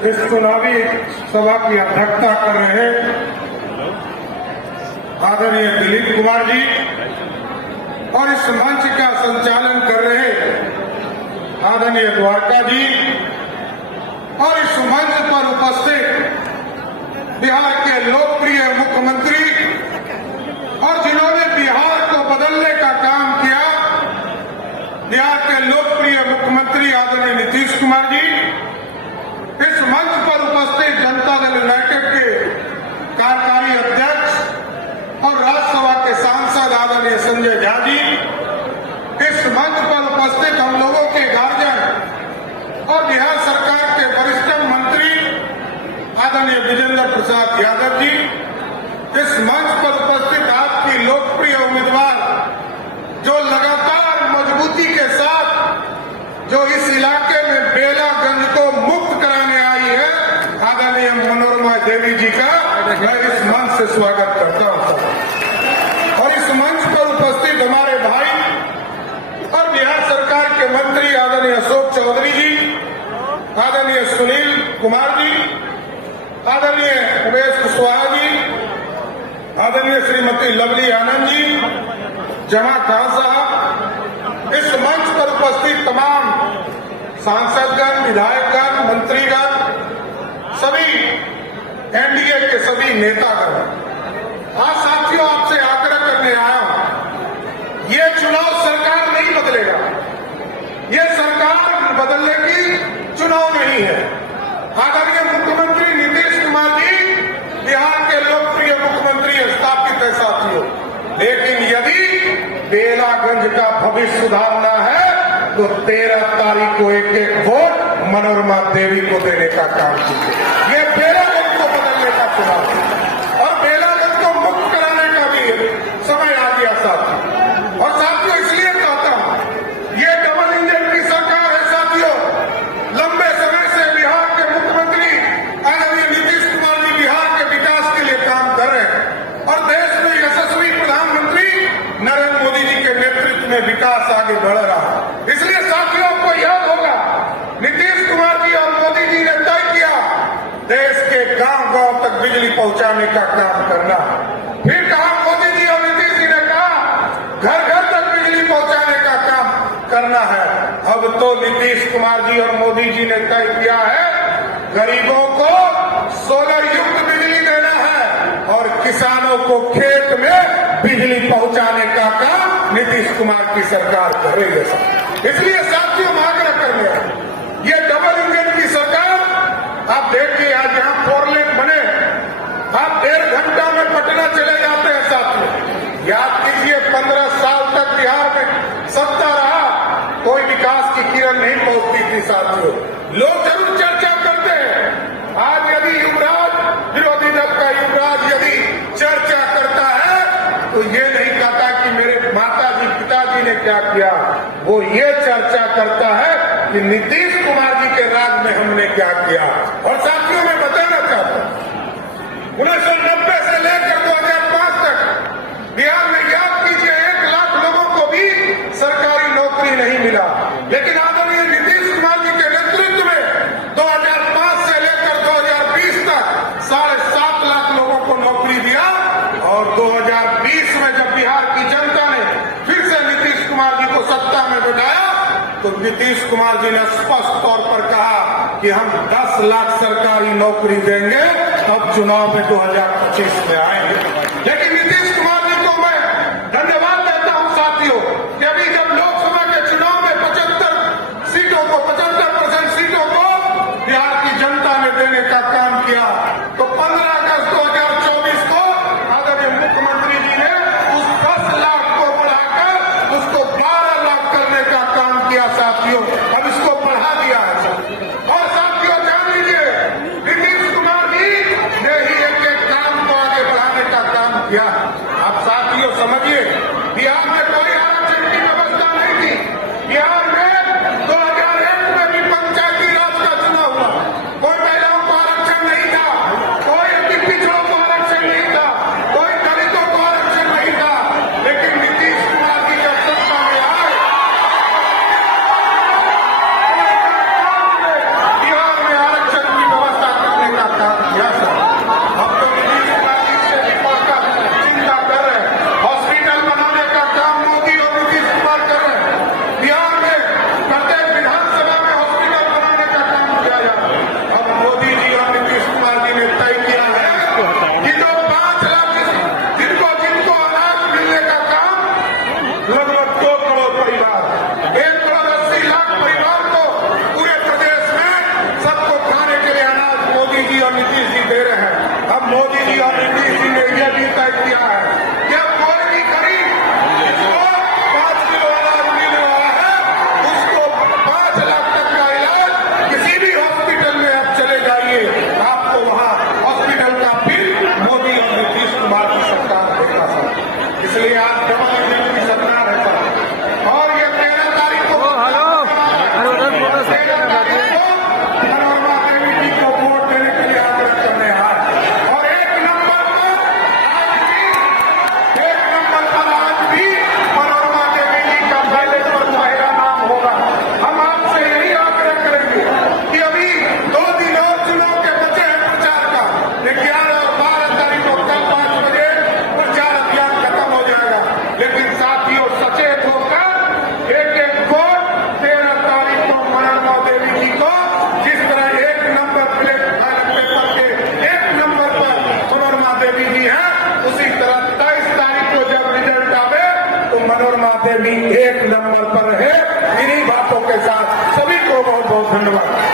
इस चुनावी सभा की अध्यक्षता कर रहे आदरणीय दिलीप कुमार जी और इस मंच का संचालन कर रहे आदरणीय द्वारका जी और इस मंच पर उपस्थित बिहार के लोकप्रिय मुख्यमंत्री और जिन्होंने बिहार को बदलने का काम किया, बिहार के लोकप्रिय मुख्यमंत्री आदरणीय नीतीश कुमार जी, इस मंच पर उपस्थित जनता दल यूनाइटेड के कार्यकारी अध्यक्ष और राज्यसभा के सांसद आदरणीय संजय झा जी, इस मंच पर उपस्थित हम लोगों के गार्जियन और बिहार सरकार के वरिष्ठ मंत्री आदरणीय विजेंद्र प्रसाद यादव जी, इस मंच पर उपस्थित आपकी लोकप्रिय उम्मीदवार जो लगातार मजबूती के साथ जो इस इलाके में बेलागंज को मुक्त कराने आई है, आदरणीय मनोरमा देवी जी का मैं इस मंच से स्वागत करता हूं। और इस मंच पर उपस्थित हमारे भाई और बिहार सरकार के मंत्री आदरणीय अशोक चौधरी जी, आदरणीय सुनील कुमार जी, आदरणीय उमेश कुशवाहा जी, आदरणीय श्रीमती लवली आनंद जी, जमा खान साहब, इस मंच पर उपस्थित तमाम सांसदगण, विधायकगण, मंत्रीगण, सभी एनडीए के सभी नेतागण, आज साथियों आपसे आग्रह करने आया हूं, ये चुनाव सरकार नहीं बदलेगा, ये सरकार बदलने की चुनाव नहीं है। आदरणीय मुख्यमंत्री नीतीश कुमार जी बिहार के लोकप्रिय मुख्यमंत्री स्थापित है साथियों, लेकिन यदि बेलागंज का भविष्य सुधारना है तो 13 तारीख को एक वोट मनोरमा देवी को देने का काम कीजिए। ये बेलागंज को बदलने का चुनाव है और बेलागंज को मुक्त कराने का भी समय आ गया साथियों। और साथियों इसलिए कहता हूं, ये डबल इंजन की सरकार है साथियों। लंबे समय से बिहार के मुख्यमंत्री आदरणीय नीतीश कुमार जी बिहार के विकास के लिए काम कर रहे हैं और देश में यशस्वी प्रधानमंत्री नरेंद्र मोदी जी के नेतृत्व में विकास आगे बढ़ रहा है। इसलिए साथियों को याद होगा, नीतीश कुमार जी और मोदी जी ने तय किया देश के गांव-गांव तक बिजली पहुंचाने का काम करना। फिर कहा मोदी जी और नीतीश जी ने कहा घर-घर तक बिजली पहुंचाने का काम करना है। अब तो नीतीश कुमार जी और मोदी जी ने तय किया है गरीबों को सोलर युक्त बिजली देना है और किसानों को खेत में बिजली पहुंचाने का काम नीतीश कुमार की सरकार कर रही है। इसलिए साथियों आग्रह करने ये डबल इंजन की सरकार, आप देखिए आज यहां 4 लेन बने, आप 1.5 घंटा में पटना चले जाते हैं साथियों। याद कीजिए 15 साल तक बिहार में सत्ता रहा, कोई विकास की किरण नहीं पहुंचती थी साथियों। लोग जरूर चर्चा करते हैं, आज यदि युवराज, विरोधी दल का युवराज यदि चर्चा करता है तो ये नहीं कहता कि मेरे माता जी पिताजी ने क्या किया, वो ये चर्चा करता है कि नीतीश कुमार जी के राज में हमने क्या किया। और साथियों मैं बताना चाहता हूं 1990 से लेकर 2005 तक बिहार में याद कीजिए 1 लाख लोगों को भी सरकारी नौकरी नहीं मिला, लेकिन आदरणीय नीतीश कुमार जी के नेतृत्व में 2005 से लेकर 2020 तक 7.5 लाख लोगों को नौकरी दिया। और 2020 में जब बिहार की जनता ने फिर से नीतीश कुमार जी को सत्ता में बिठाया तो नीतीश कुमार जी ने स्पष्ट तौर पर कहा कि हम 10 लाख सरकारी नौकरी देंगे, अब चुनाव में 2025 में आएंगे। लेकिन नीतीश कुमार जी को मैं धन्यवाद देता हूं साथियों कि अभी जब लोकसभा के चुनाव में 75% सीटों को बिहार की जनता ने देने का काम किया तो 15 अगस्त 2024 को आदरणीय मुख्यमंत्री जी ने उस 10 लाख को बढ़ाकर उसको 12 लाख करने का काम किया साथियों। अब इसको बढ़ा दिया है और साथियों जान लीजिए नीतीश कुमार जी ने ही एक काम को आगे बढ़ाने का माते भी एक नंबर पर है। इन्हीं बातों के साथ सभी को बहुत बहुत धन्यवाद।